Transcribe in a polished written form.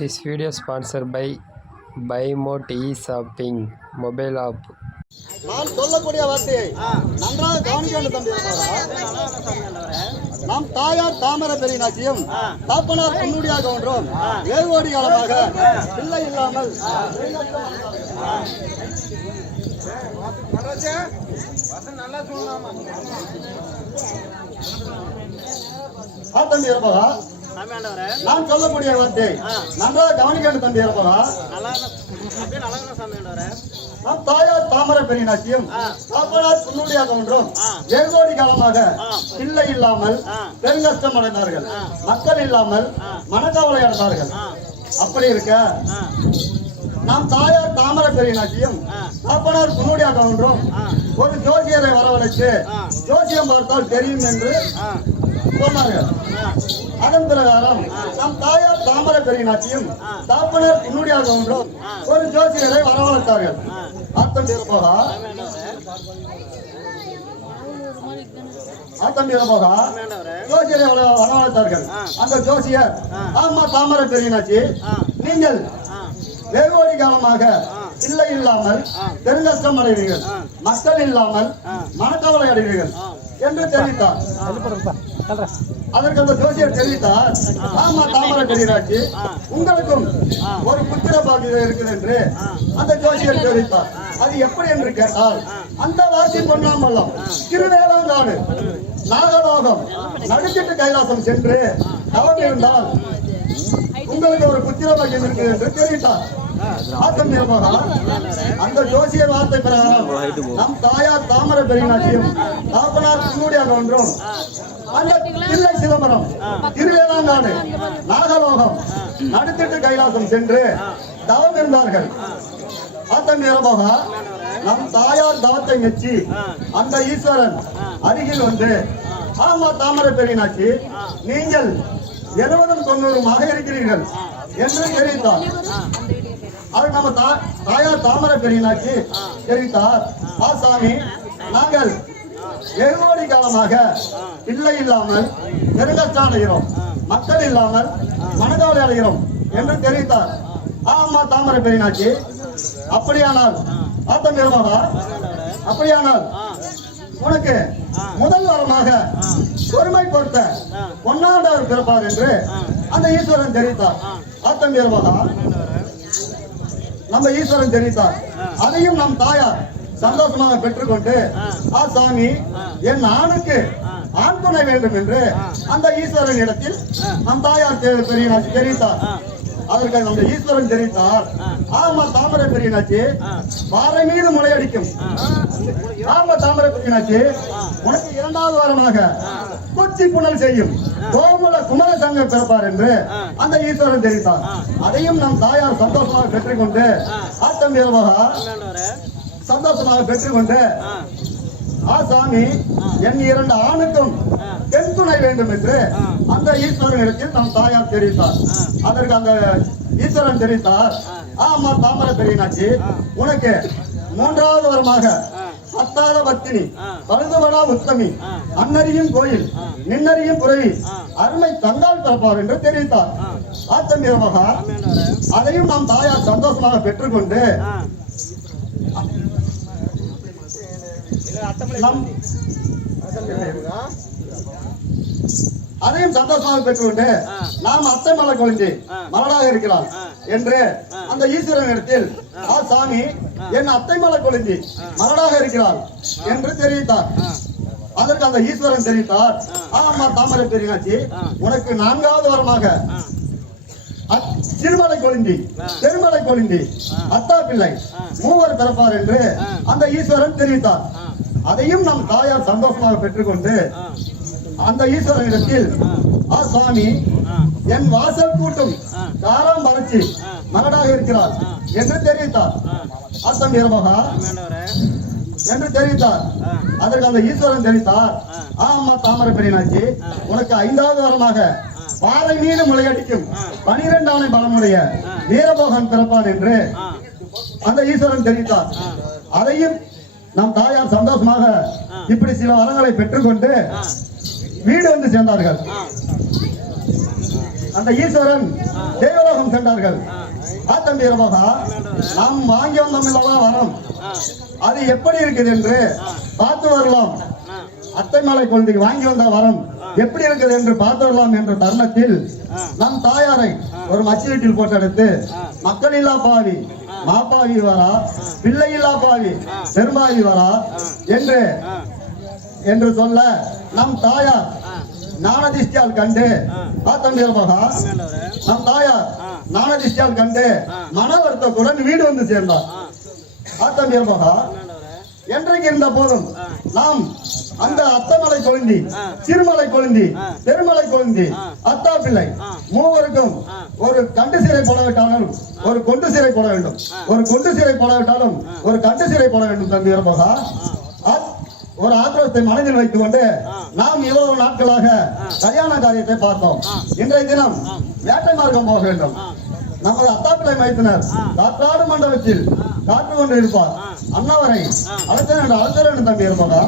This video sponsored by BuyMote e-shopping mobile app. நான் சொல்லக்கூடிய வார்த்தையை நன்றாக கவனிக்க வேண்டும் தம்பி. நாம் தாயார் தாமரை பெரியநாச்சியும் தாப்பனார் பொன்னுடியாக ஒன்றும் ஏழ்வோடி காலமாக பிள்ளை இல்லாமல் தம்பி இருப்பதா நான் சொல்லக்கூடிய வார்த்தை நன்றாக கவனிக்க வேண்டும் தம்பி இருப்பதா. நாம் தாயார் தாமரை பெரியநாச்சியும் தாப்பனார் பொன்னுடியாக ஒன்றும் ஏழ்கோடி காலமாக பிள்ளை இல்லாமல் பெருங்கஷ்டம் அடைந்தார்கள். மக்கள் இல்லாமல் மனக்கவலை அடைந்தார்கள். அப்படி இருக்க நாம் தாயார் தாமரை பெரியநாச்சியும் தாப்பனார் பொன்னுடியாக ஒன்றும் ஒரு ஜோசியரை வரவழைத்து ஜோசியம் பார்த்தால் தெரியும் என்று சொன்னார்கள். அதன் பிரகாரம் நம் தாயார் தாமரை பெரியநாச்சியும் தாப்பனார் பொன்னுடியாக ஒன்றும் ஒரு ஜோசியரை வரவழைத்தார்கள். அர்த்தம் இருப்பதா ஜோசியரை வரவழைத்தார்கள். அந்த ஜோசியர், ஆமா தாமரை பெரியநாச்சி, நீங்கள் வெகுவடி காலமாக பிள்ளை இல்லாமல் பெருங்கஷ்டம் அடைவீர்கள், மக்கள் இல்லாமல் மனக்கவலை அடைவீர்கள் என்று தெரிவித்தார். அதற்கு அந்த ஜோசியர் தெரிவித்தார், ஆமா தாமரை பெரியநாச்சி, உங்களுக்கும் ஒரு புத்திர பாக்கியம் இருக்குது என்று அந்த ஜோசியர் தெரிவித்தார். அது எப்படி என்று கேட்டால், அந்த வாசி பொன்னாமல்லம் திருவேளாங்காடு நாகலோகம் நடுக்கிட்டு கைலாசம் சென்று தவம் இருந்தால் உங்களுக்கு ஒரு புத்திர பாக்கியம் இருக்குது என்று தெரிவித்தார். அந்த ஜோசியர் வார்த்தை பிரகாரம் நம் தாயார் தாமரை பெரியநாச்சியும் தாப்பனார் பொன்னுடியாக ஒன்றும் அந்த தில்லை சிதம்பரம் திருவேளாங்காடு நாகலோகம் நடுத்திட்டு கைலாசம் சென்று தவம் இருந்தார்கள். நம் தாயார் தவத்தை மெச்சி அந்த ஈஸ்வரன் அருகில் வந்து, ஆமா தாமரை பெரியநாச்சி, நீங்கள் 70-90 இருக்கிறீர்கள் என்று தெரிவித்தார். அது நம்ம தாயார் தாமரை பெரியநாச்சி தெரிவித்தார், சாமி, நாங்கள் வெகுவடி காலமாக பிள்ளை இல்லாமல் பெருங்கஷ்டம் அடைகிறோம், மக்கள் இல்லாமல் மனக்கவலை அடைகிறோம் என்று தெரிவித்தார். ஆமா தாமரை பெரியநாச்சி, அப்படியானால் அப்படியானால் உனக்கு முதல் வாரமாக பொறுமை பொறுத்த 1ஆண்டவர் பிறப்பார் என்று அந்த ஈஸ்வரன் தெரிவித்தார். நம்ம ஈஸ்வரன் தெரிவித்தார். அதையும் நம் தாயார் சந்தோஷமாக பெற்றுக்கொண்டு, சாமி, என் ஆணுக்கு ஆண் துணை வேண்டும் என்று அந்த ஈஸ்வரன் இடத்தில் நம் தாயார் பெரியநாச்சி தெரிவித்தார். அதற்கு நம்ம ஈஸ்வரன் தெரிவித்தார், ஆமா தாமரை பெரியநாச்சி, பாறை மீது முளையடிக்கும் ஆமா தாமரை பெரியநாச்சி, உனக்கு 2வது வாரமாக கொச்சி புனல் செய்யும் கோமல குமர சங்கம் பிறப்பார் என்று அந்த ஈஸ்வரன் தெரிவித்தார். அதையும் நம் தாயார் சந்தோஷமாக பெற்றுக்கொண்டு, சந்தோஷமாக பெற்றுக்கொண்டு, சாமி, என் 2 ஆணுக்கும் பெண் துணை வேண்டும் என்று அந்த ஈஸ்வரன் இடத்தில் நம் தாயார் தெரிவித்தார். அதற்கு அந்த ஈஸ்வரன் தெரிவித்தார், ஆமா தாமரை பெரியநாச்சி, உனக்கு 3வது வாரமாக பத்தாத பத்தினி பழுதுபடா உத்தமி அன்னறியும் கோயில் நின்னறியும் புறவி அருமை தங்கால் பிறப்பார் என்று தெரிவித்தார். அதையும் நாம் தாயார் சந்தோஷமாக பெற்றுக்கொண்டு, அதையும் சந்தோஷமாக பெற்றுக்கொண்டு, நாம் அத்தை மலை கொழுந்தி மலடாக இருக்கிறார் என்று அந்த ஈஸ்வரன் இடத்தில், சாமி, என் அத்தை மலை கொழுந்தி மலடாக இருக்கிறார் என்று தெரிவித்தார். அதற்கு அந்த ஈஸ்வரன் தெரிவித்தார், ஆமா தாமரை பெரியநாச்சி, உனக்கு 4வது வாரமாக சிறுமலை கொழுந்தி பெருமலை கொழுந்தி அத்தா பிள்ளை மூவர் பிறப்பார் என்று அந்த ஈஸ்வரன் தெரிவித்தார். அதையும் நம் தாயார் சந்தோஷமாக பெற்றுக்கொண்டு அந்த ஈஸ்வரனிடத்தில், சாமி, என் வாசல் கூட்டும் தாராம் வளர்ச்சி மகடாக இருக்கிறார் என்று தெரிவித்தார். என்று தெரிவித்தார். அதற்கு அந்த ஈஸ்வரன் தெரிவித்தார், ஆமா தாமரை பெரியநாச்சி, உனக்கு 5வது வாரமாக பாறை மீது முளையடிக்கும் 12 ஆணை பலமுடைய வீரபோகன் பிறப்பான் என்று அந்த ஈஸ்வரன் தெரிவித்தார். அதையும் நம் தாயார் சந்தோஷமாக இப்படி சில வரங்களை பெற்றுக்கொண்டு வீடு வந்து சேர்ந்தார்கள். அந்த ஈஸ்வரன் தேவலோகம் வலம் சென்றார்கள். தம்பி ரமகா, நாம் வாங்கி வந்தோம் இல்லவா வரம், அது எப்படி இருக்குது என்று பார்த்து வரலாம். அத்தைமலை குழந்தைக்கு வாங்கி வந்த வரம் எப்படி இருக்குது என்று பார்த்து வரலாம் என்ற தருணத்தில் நம் தாயாரை ஒரு மச்சிலீட்டில் போட்டு எடுத்து, மக்கள் இல்லா பாவி மாப்பாவி வரா, பிள்ளை இல்லா பாவி பெரும்பாவி வரா என்று சொல்ல, நம் தாயார் ஞானதிஷ்டியால் கண்டு மகா, நம் தாயார் ஞானதிஷ்டியால் கண்டு மன வருத்தத்துடன் வீடு வந்து சேர்ந்தார். மகா, என்றைக்கு இருந்த போதும் நாம் அந்த அத்தமலை கொழுந்தி, சிறுமலை கொழுந்தி, பெருமலை கொழுந்தி, அத்தா பிள்ளை மூவருக்கும் ஒரு கண்டு சீரை போடவிட்டாலும் ஒரு கொண்டு சீரை போட வேண்டும், ஒரு கொண்டு சீரை போடவிட்டாலும் ஒரு கண்டு சீரை போட வேண்டும். தம்பி மகா, ஒரு ஆக்ரோஷத்தை மனதில் வைத்துக் கொண்டு நாம் இவ்வளவு நாட்களாக கல்யாண காரியத்தை பார்த்தோம். இன்றைய தினம் வேட்டை மார்க்கம் போக வேண்டும். நமது அத்தாப்பிள்ளை மைத்தினர் காற்றாடு மண்டபத்தில் காத்து கொண்டு இருப்பார். அன்னவரை அழைத்த வேண்டும் தம்பி இருப்பாங்க.